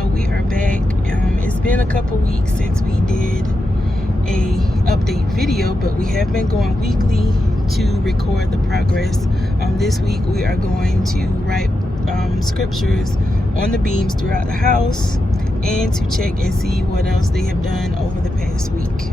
y'all, we are back. It's been a couple weeks since we did a update video, but we have been going weekly to record the progress. This week we are going to write scriptures on the beams throughout the house and to check and see what else they have done over the past week.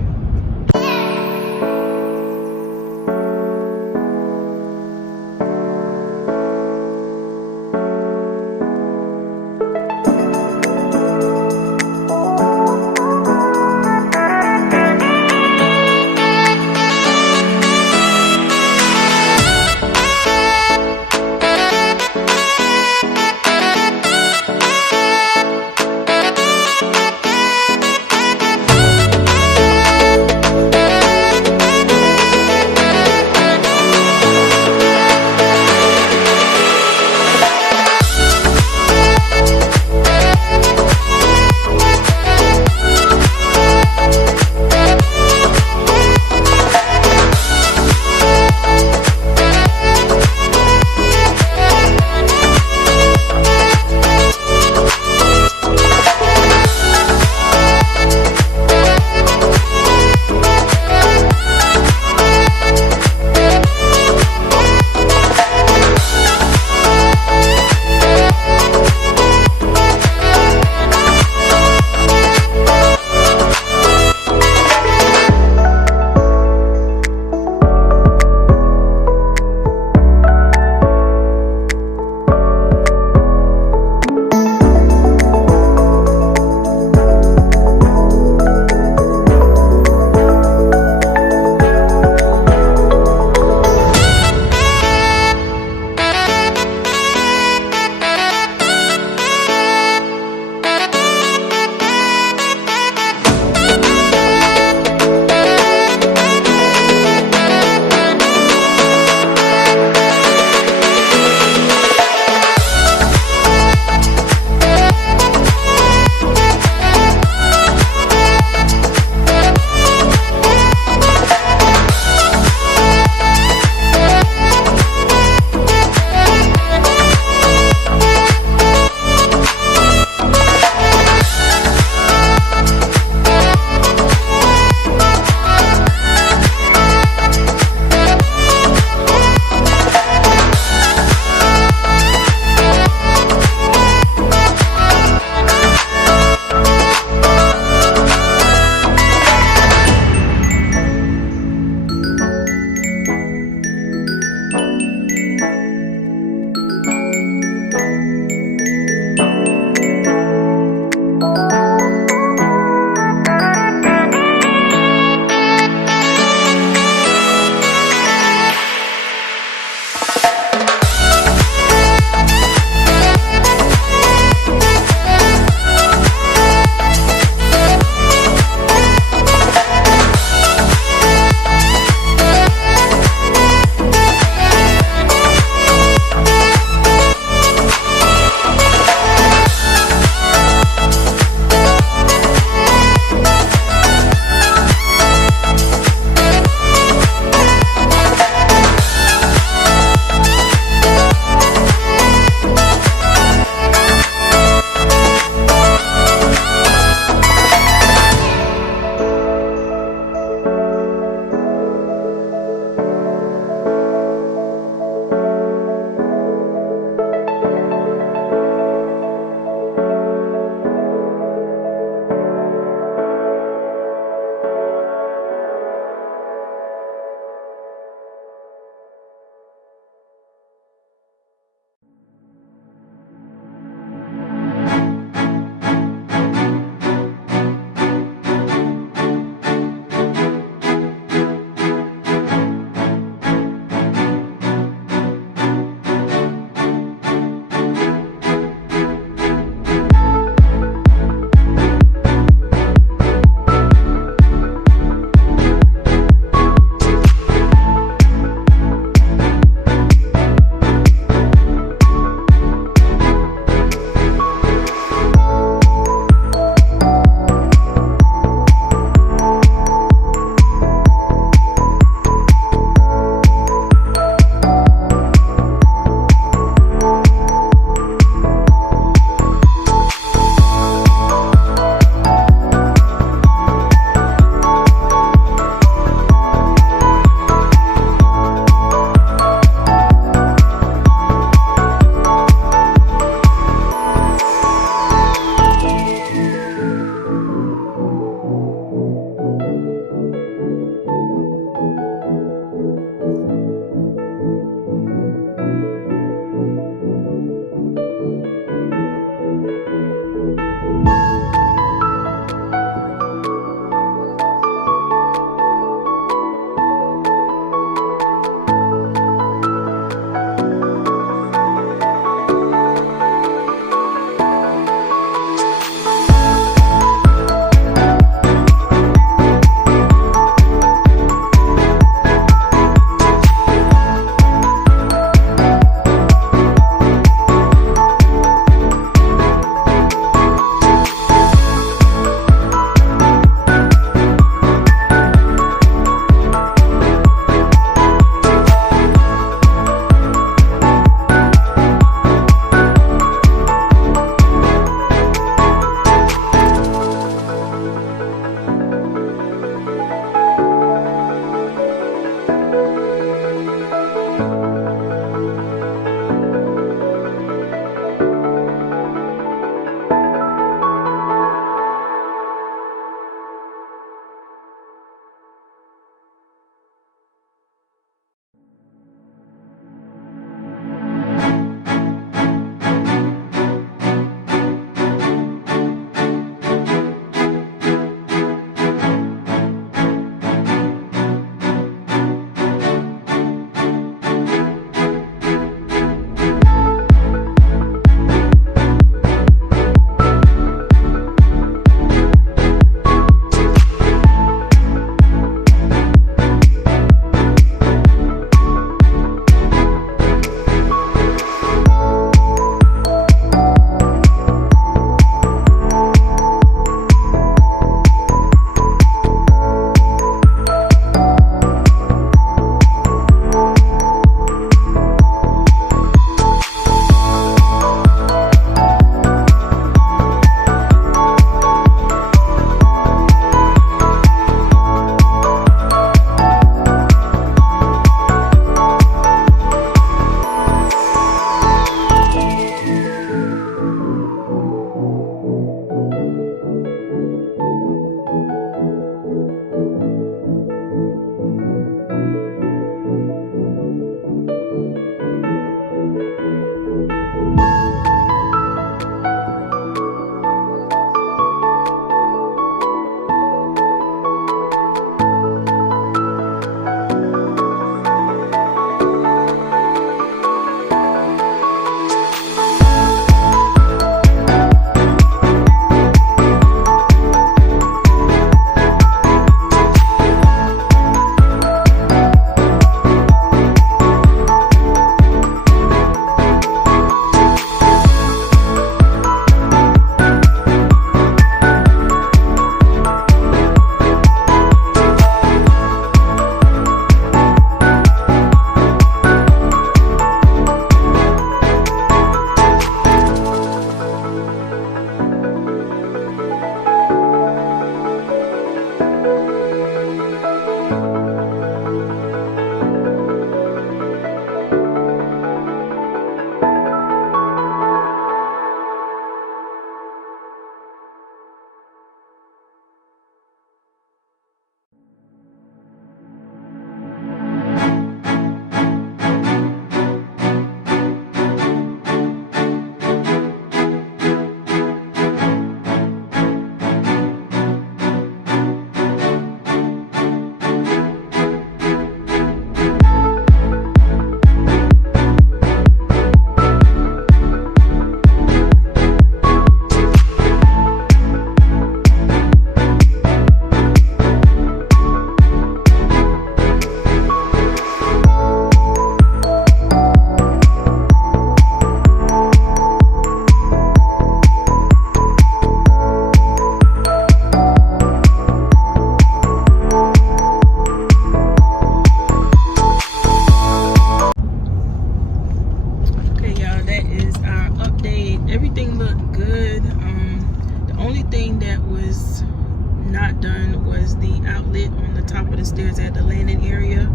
not done was the outlet on the top of the stairs at the landing area.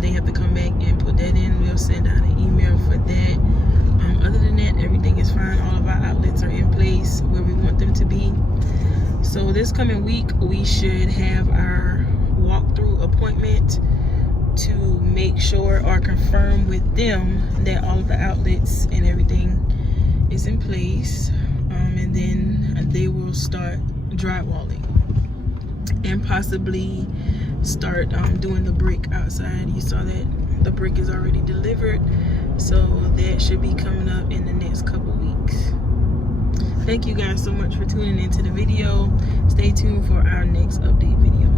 They have to come back and put that in. We'll send out an email for that. Other than that, everything is fine. All of our outlets are in place where we want them to be. So this coming week, we should have our walkthrough appointment to make sure or confirm with them that all of the outlets and everything is in place. And then they will start drywalling and possibly start doing the brick outside. You saw that the brick is already delivered, so that should be coming up in the next couple weeks. Thank you guys so much for tuning into the video. Stay tuned for our next update video.